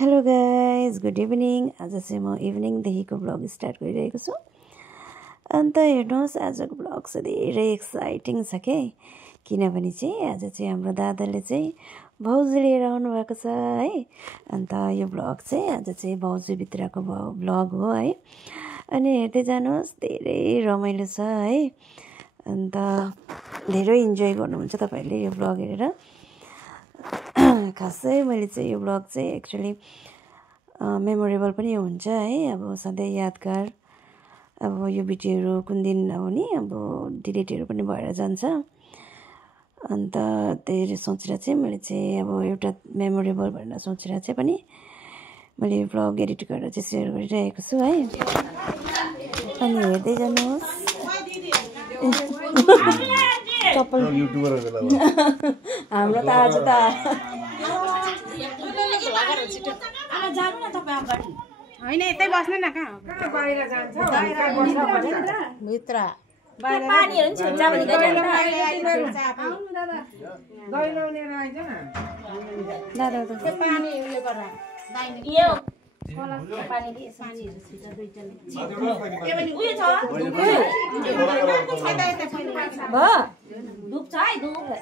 Hello guys, good evening. आज चाहिँ म इभिनिङदेखिको ब्लग स्टार्ट गरिरहेको छु। अन्त हेर्नुहोस्, आजको ब्लग चाहिँ धेरै एक्साइटिङ छ के, किनभने चाहिँ आज चाहिँ हाम्रो दादाले चाहिँ भाउजू लिएर आउनुभएको छ है। अन्त यो ब्लग चाहिँ आज चाहिँ भाउजूभित्रको ब्लग हो है। अनि हेर्दै जानुहोस्, धेरै रमाइलो छ है। अन्त धेरै इन्जोय गर्नुहुन्छ तपाईँहरूले यो ब्लग हेरेर। खासै मैले चाहिँ यो ब्लग चाहिँ एक्चुअली मेमोरेबल पनि हुन्छ है। अब सधैँ यादगार, अब यो भिडियोहरू कुन दिन अब नि अब डिलिटहरू पनि भएर जान्छ। अन्त त्यही सोचेर चाहिँ मैले चाहिँ अब एउटा मेमोरेबल भनेर सोचेर चाहिँ पनि मैले यो ब्लग एडिट गरेर चाहिँ सेयर गरिरहेको छु है। अनि हेर्दै जानुहोस्। चप्पल हाम्रो त आज त होइन यतै बस्नु न। कहाँ बाहिर जान्छ भित्र पानीहरु नि छिन्छ भने दैलाउने रहेछ न दादा त्यो पानी उयो गर यो पानी दिए पानीहरु छिन्छ दुईटले के पनि उयो छ भ धुप छ है धुप होला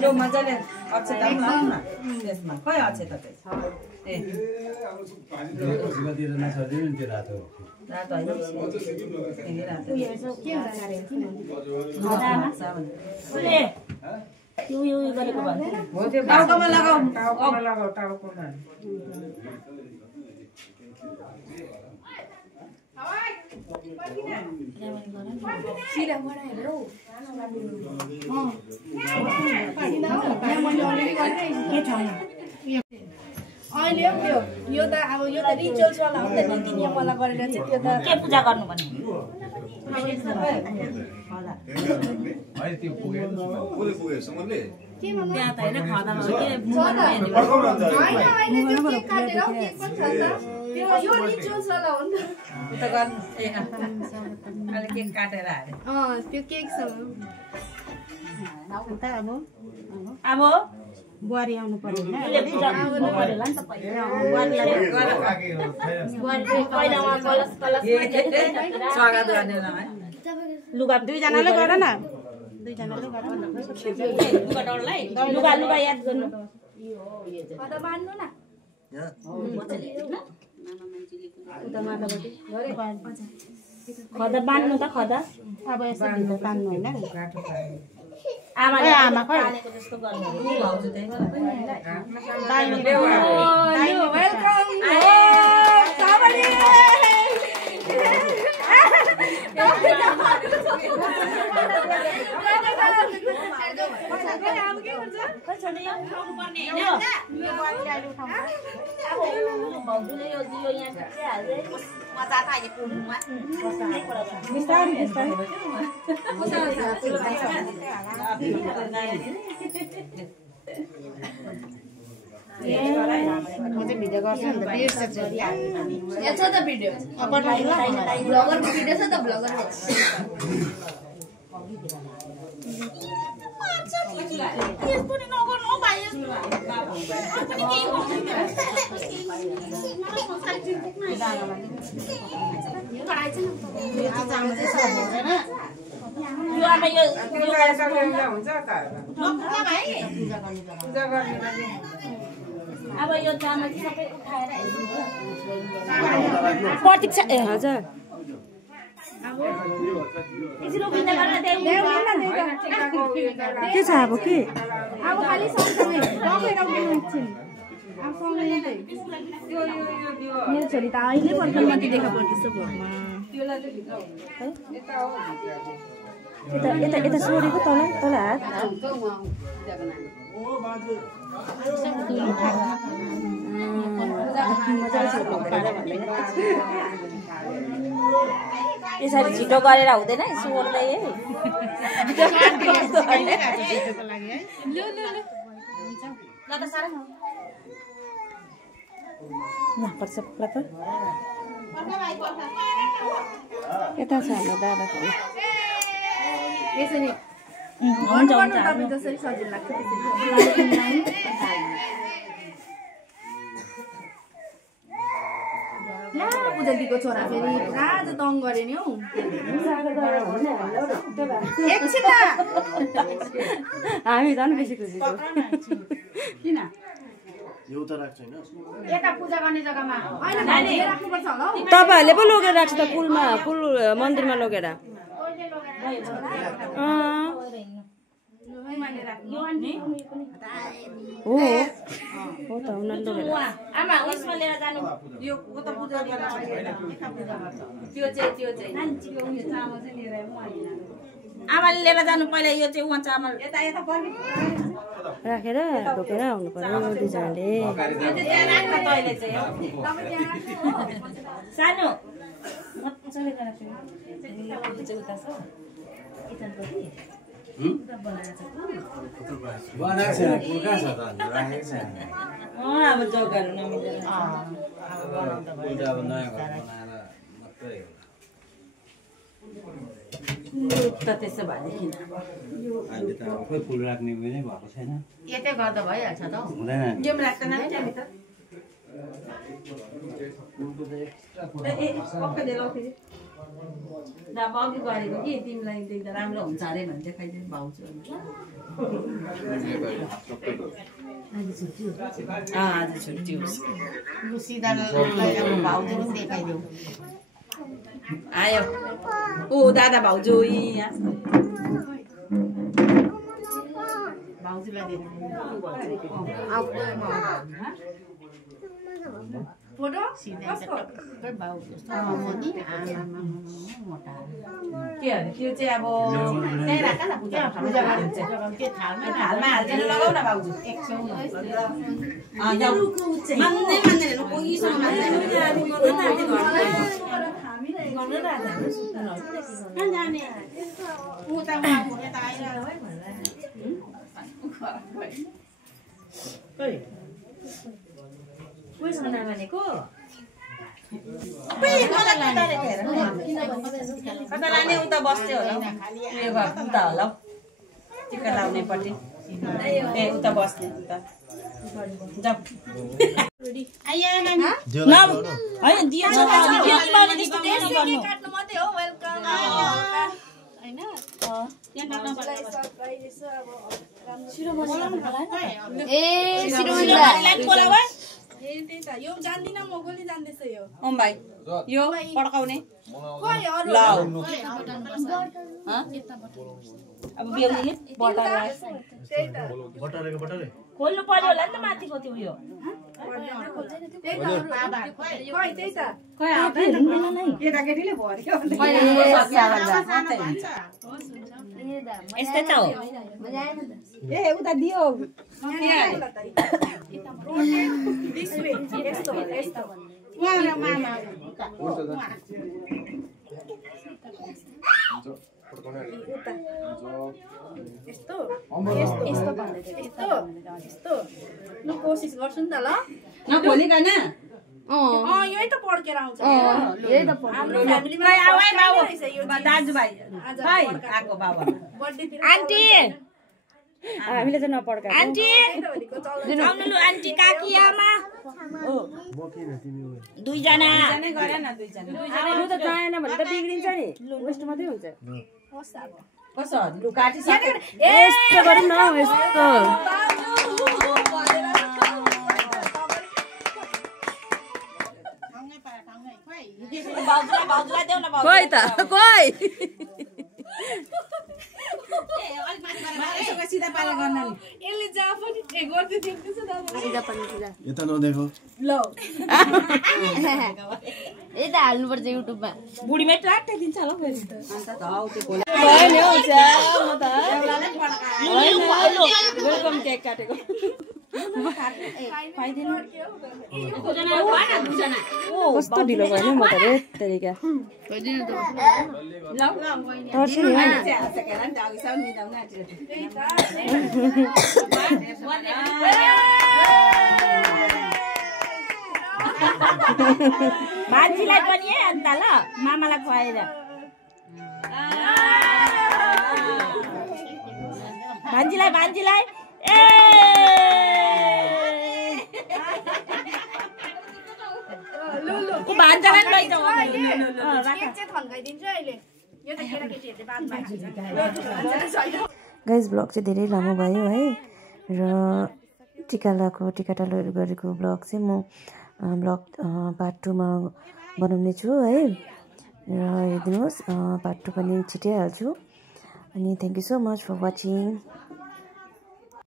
लो मजाले अक्षता लाउँ न त्यसमा खै अक्षता चाहिँ ए दिएर नछदिनु नि त्यो रातो रातो हैन रातो यो गरेको भन्छ हो त्यो टाउकोमा लगाऊ टाउकोमा सिधा बनाएर हो अहिले यो त अब यो त रिचुअल्स वाला हो नि त, नीति नियम वाला गरेर चाहिँ त्यो त के पूजा गर्नु भन्ने होइन त्यो पुगेको समरले त्यहाँ त हैन खदामा के होइन त्यो केक काटेर केक पनि छ त त्यो यो रिचुअल्स वाला हो नि त गर्नु ए अहिले केक काटेर हाले त्यो केक छ अन्त अब बुहारी आउनु पर्यो हैन ले पूजा गर्नु पर्यो नि त पहिलामा कलश स्वागत गर्ने ल लुगा दुईजनाले गर न दुईजनाले गर लुगा डरलाई लुगा याद गर्नु खदा बान्नु न खदा बान्नु त खदा अब यसो भित्र तान्नु हैन आमाले आमा खै पालेको जस्तो गर्नु भाउजू त्यही वेलकम म चाहिँ भिडियो गर्छु नि त बिर्सेछ यहाँ छ त भिडियो ब्लगरको भिडियो छ त ब्लगरको यो अब यो हुन्छ त पूजा गर्ने अब यो चामल सबै उठाएर प्रतीक्षा ए हजुर के छ अब के अब खाली सँगसँगै एकछिन मेरो छोरी त अहिले भर्खर माथि देखा पर्दैछ भोकमा यता सोरेको तल तल हात यसरी छिटो गरेर हुँदैन सोर्दै है ल त सारा नपर्छ पुरा त यता छ हाम्रो दादाको यसरी हुन्छ हुन्छ तपाईँ जसरी सजिलो लाग्छ त्यसरी ला पूजादीको छोरा फेरि राज तङ गरे नि हौ एकछिन हामी झन् बेसी खुसी छौँ किन एउटा राख्छ हैन यता पूजा गर्ने जग्गामा हैन राख्नुपर्छ होला हौ तपाईँहरूले पो लगेर राख्छ त कुल मन्दिरमा लगेर हो त उनीहरूले लगेर आमा उयसमा लिएर जानु यो त पूजा गरेर त्यो चाहिँ आमाले लिएर जानु पहिला यो चाहिँ उहाँ चामल यता यता पर्ने राखेर ढोकेर आउनु पर्यो दुईजनाले तैँले चाहिँ सानो मजाले बनाएको छैन पुर्का छ त राखेको छैन अब जग्गाहरू नमिलेर उल्टा अब नयाँ घर बनाएर मात्रै त त्यसो भएदेखि अहिले त खोइ फुल राख्ने उयो नै भएको छैन यतै गर्दा भइहाल्छ त हुँदैन यो राख्दैन नि त्यहाँ त अब अघि गरेको कि तिमीलाई देख्दा राम्रो हुन्छ अरे भने देखाइदिए भाउजू आज छुट्टी होस् आयो ऊ दादा भाउजू यहाँ भाउजूलाई फोटो के अरे त्यो चाहिँ अब त्यहीँ राख न पूजा थालमा हालिदिएर लगाऊ न भाउजू भनेको कता लाने उता बस्थ्यो होला उयो उता होला टिका लाउनेपट्टि ए उता बस्ने उता होइन दियो छ काट्नु मात्रै हो वेलकम हैन ए त्यही त यो जान्दिन म गोली जान्दैछ यो ओम भाइ यो पड्काउने खोइ अरु ल अब बेहुलीले बटार त्यही त बटारेको बटारे खोल्नु पर्यो होला नि त माथिको त्यो उयो त्यही त खोइ त्यही त खै केटाकेटीले भर्यो यस्तै त हो ए उता दियो दिस वे यस्तो यस्तो यस्तो यस्तो भन्दै थियो यस्तो यस्तो ल कोसिस गर्छु नि त ल नखोलिकन यही त पड्केर आउँछ यही त हाम्रो फ्यामिलीमा दाजुभाइ खै आएको बाबा बर्थडेतिर आन्टी हामीले चाहिँ नपड्का आन्टी आउनु लु आन्टी काकी आमा दुईजना गरे न दुईजना लु त चाहेन भने त बिग्रिन्छ नि वेस्ट मात्रै हुन्छ कसो लु काटिसक्यो यस्तो गरौँ न यस्तो भाउजूलाई देऊ न खोइ त खोइ सिधा पारा गर्न नि यसले जा पनि गर्दै थियो त्यसो दादा यता नदेखो ल यही त हाल्नुपर्छ युट्युबमा बुढीमै ट्राक्टै दिन्छ होला फेरि अन्त त हौ त्यो खोला भयो नि हौ च्या म त वेलकम केक काटेको कस्तो ढिलो भयो नि म त रेत तरिका तर्छु नि भान्जीलाई पनि है अन्त ल मामालाई खुवाएर भान्जीलाई ए भान्जालाई लैजाऊ गाइज ब्लग चाहिँ धेरै लामो भयो है र टिका टालोहरू गरेको ब्लग चाहिँ म ब्लग पार्ट 2 मा बनाउने छु है र हेरिदिनुहोस् पार्ट 2 पनि छिटै हाल्छु अनि thank you so much for watching